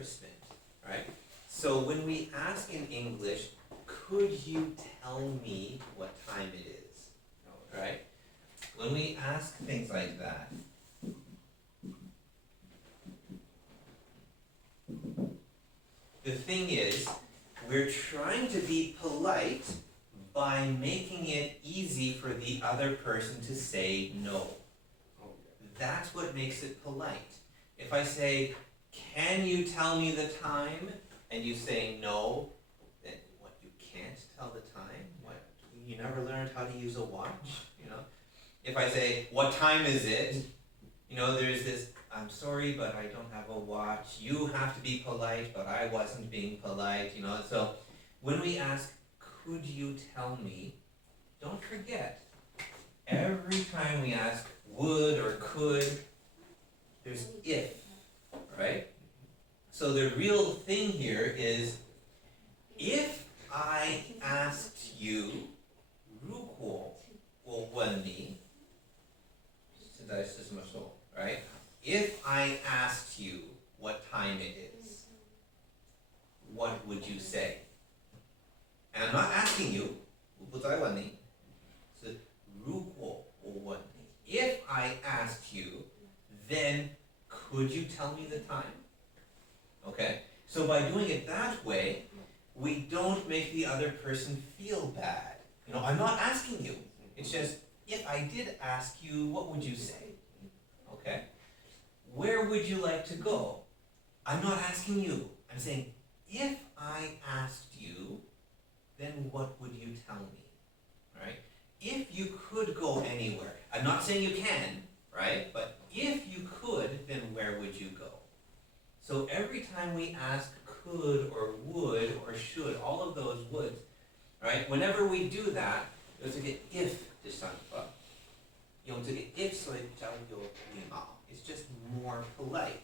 embarrassment, right? So when we ask in English, could you tell me what time it is, right? When we ask things like that, the thing is, we're trying to be polite by making it easy for the other person to say no. That's what makes it polite. If I say, can you tell me the time? And you say no, then what, you can't tell the time? What, you never learned how to use a watch, you know? If I say, what time is it? You know, there's this, I'm sorry, but I don't have a watch. You have to be polite, but I wasn't being polite, you know? So when we ask, could you tell me? Don't forget, every time we ask would or could, there's if, right? So the real thing here is, if I asked you, 如果我问你，现在是什么时候, right? If I asked you what time it is, what would you say? And I'm not asking you, 我不再问你，是如果我问你. If I asked you, then could you tell me the time? Okay? So by doing it that way, we don't make the other person feel bad. You know, I'm not asking you. It's just, if I did ask you, what would you say? Okay? Where would you like to go? I'm not asking you. I'm saying, if I asked you, then what would you tell me? Right? If you could go anywhere. I'm not saying you can, right? But if you could, then where would you go? So every time we ask could or would or should, all of those woulds, right? Whenever we do that, 有这个 if 的想法，用这个 if 所以比较有礼貌. It's just more polite,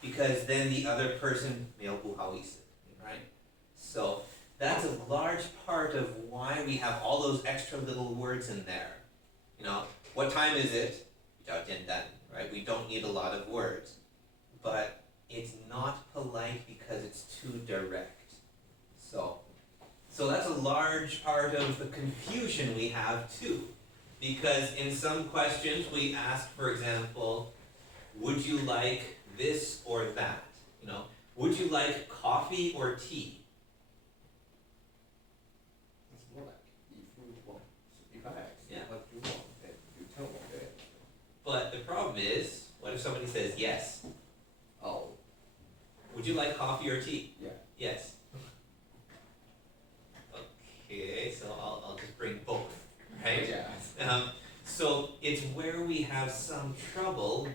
because then the other person 没有不好意思, right? So that's a large part of why we have all those extra little words in there. You know, what time is it? 比较简单, right? We don't need a lot of words. But it's not polite because it's too direct. So that's a large part of the confusion we have too. Because in some questions we ask, for example, would you like this or that? You know, would you like coffee or tea? It's more like if I ask you Yeah. what you want, then you tell me that. But the problem is, what if somebody says yes? Oh, Would you like coffee or tea? yeah. Yes. Okay, so I'll just bring both, right? Yeah. So it's where we have some trouble,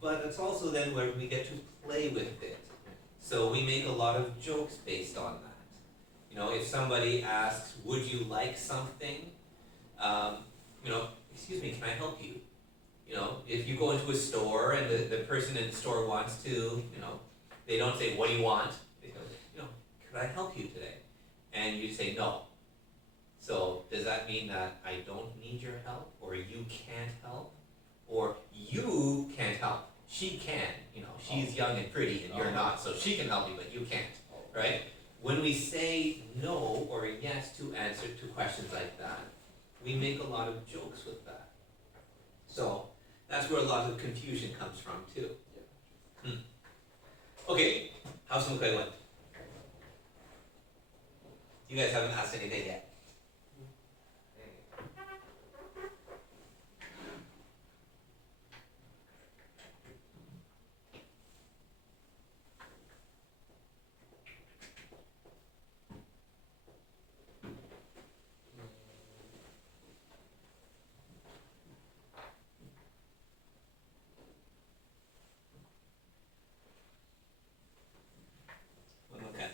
but it's also then where we get to play with it. So we make a lot of jokes based on that. You know, if somebody asks, would you like something? You know, excuse me, can I help you? You know, if you go into a store and the person in the store wants to, you know, they don't say, what do you want? They go, you know, could I help you today? And you say no. So does that mean that I don't need your help, or you can't help, or you can't help? She can, you know, she's young and pretty and you're not, so she can help you, but you can't, right? When we say no or yes to answer to questions like that, we make a lot of jokes with that. So that's where a lot of confusion comes from too. Okay, how's some good one? You guys haven't asked anything yet. Okay.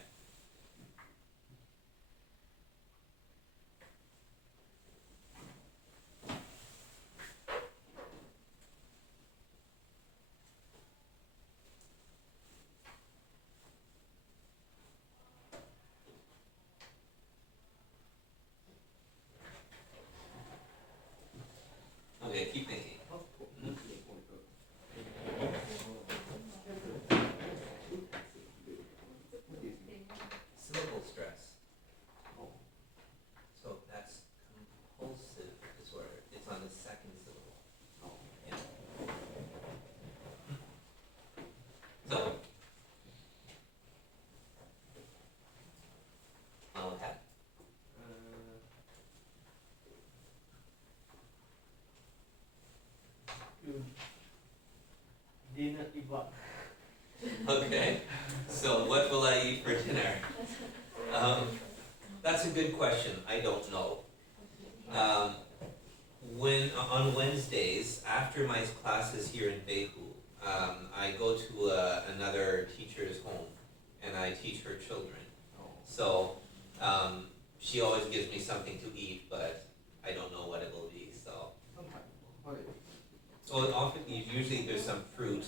Okay, so what will I eat for dinner? That's a good question. I don't know. When on Wednesdays, after my classes here in Daegu, I go to another teacher's home and I teach her children. So she always gives me something to eat, but I don't know what it will be. So, well, often usually there's some fruit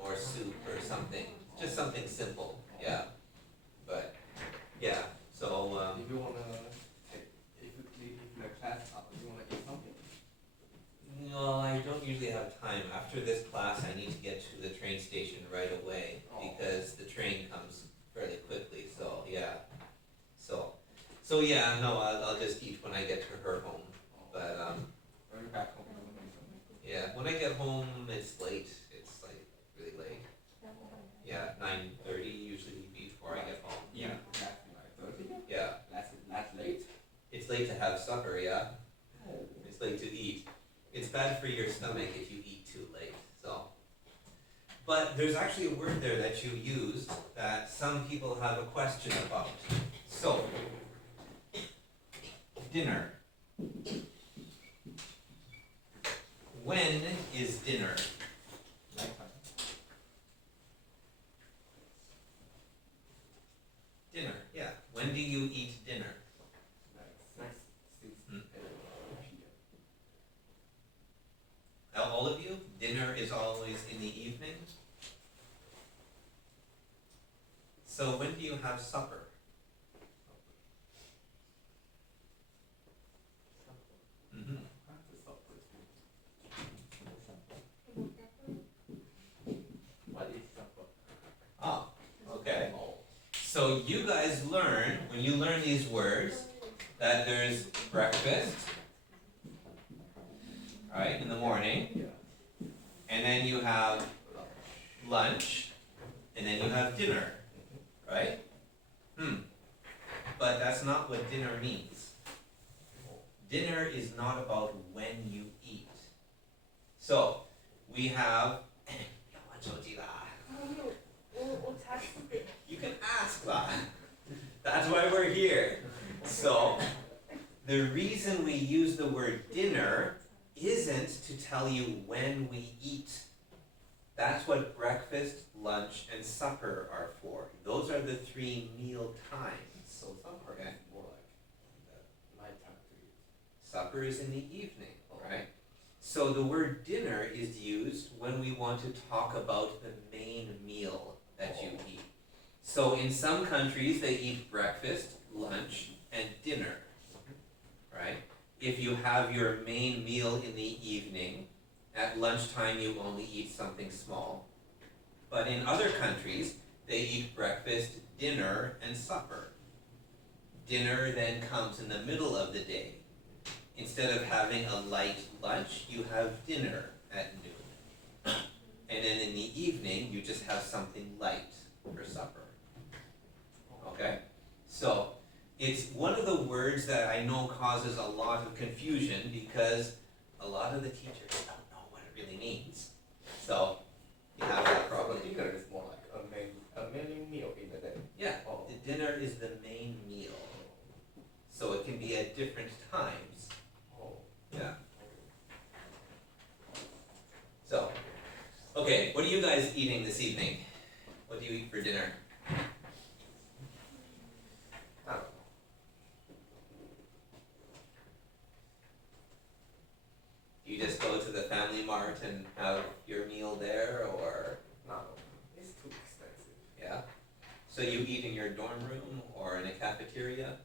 or soup or something, just something simple. Yeah, but yeah. So if you wanna take, if the class up, you wanna eat something? no, I don't usually have time. After this class, I need to get to the train station right away because the train comes fairly quickly. So yeah, so yeah, no, I'll just eat when I get to her home. But When you're back home, you wanna eat something? yeah, when I get home, it's late. It's like really late. Yeah, 9:30 usually before I get home. Yeah. That's 9:30. Yeah, That's late. it's late to have supper. Yeah, Oh. it's late to eat. It's bad for your stomach if you eat too late. So, but there's actually a word there that you used that some people have a question about. So, dinner. When is dinner? Nighttime. Dinner, yeah. When do you eat dinner? Like 6 Hmm. p.m. All of you? Dinner is always in the evening? So when do you have supper? Mm-hmm. After supper. What is supper? Oh, okay. Oh. So you guys learn, when you learn these words, that there's breakfast, right, in the morning, Yeah. and then you have lunch, and then you have dinner, right? But that's not what dinner means. Dinner is not about when you eat. So, we have, you can ask that. That's why we're here. So, the reason we use the word dinner isn't to tell you when we eat. That's what breakfast, lunch, and supper are for. Those are the 3 meal times. So supper Okay. is more like nighttime to eat. Supper is in the evening, right? So the word dinner is used when we want to talk about the main meal that you eat. So in some countries, they eat breakfast, lunch, and dinner, right? If you have your main meal in the evening, at lunchtime you only eat something small. But in other countries, they eat breakfast, dinner, and supper. Dinner then comes in the middle of the day. Instead of having a light lunch, you have dinner at noon. And then in the evening, you just have something light for supper. Okay? So, it's one of the words that I know causes a lot of confusion because a lot of the teachers don't know what it really means. So, you have that problem. So dinner is more like a main meal in the day. Yeah, Oh. the dinner is the main meal. So it can be at different times. Oh. Yeah. So, okay, what are you guys eating this evening? What do you eat for dinner? I don't know. Do you just go to the Family Mart and have your meal there, or No, it's too expensive. yeah? So you eat in your dorm room or in a cafeteria?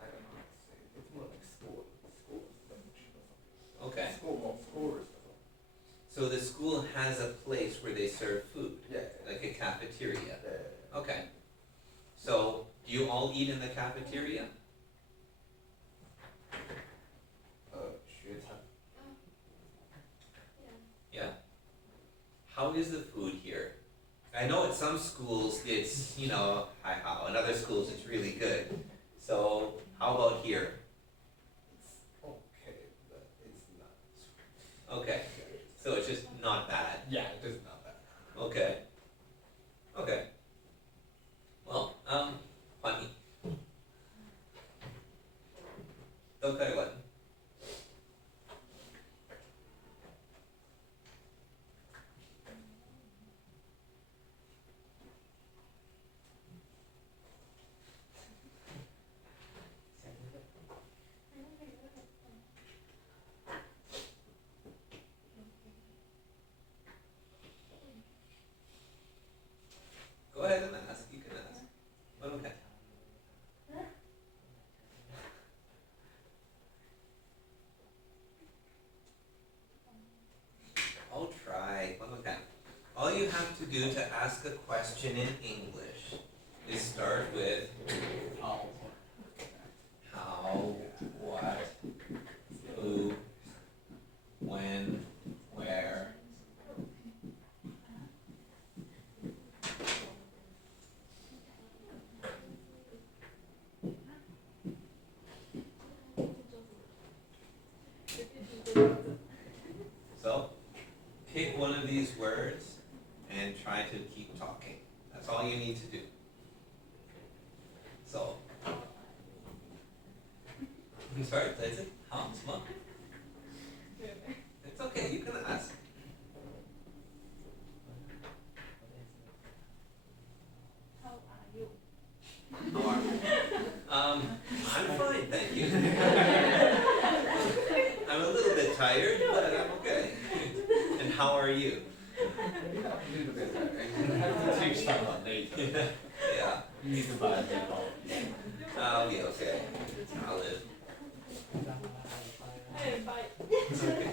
I don't know how to say it. It's more like school lunch or something. Okay. School restaurant. So the school has a place where they serve food, Yeah. like a cafeteria. Yeah. Okay. So, do you all eat in the cafeteria? 学餐. Yeah. How is the food here? I know at some schools it's, hi-how. In other schools it's really good. So, how about here? It's okay, but it's not. Okay. So it's just not bad. Yeah, it is not bad. Okay. Okay. Well, 换你。都可以问。Go ahead and ask. You can ask. Okay. I'll try. Okay. All you have to do to ask a question in English is start with Oh. how, what, who, when, where. So, pick one of these words and try to keep talking. That's all you need to do. So, I'm sorry, Blazen. How? Smart. It's okay, you can ask. How are you? How are you? I'm fine, thank you. I'm a little bit tired, but I'm okay. And how are you? A little bit better. I have to teach someone later. Yeah, You need to buy a new phone. I'll be okay. I'll live. Hey, bye. Okay.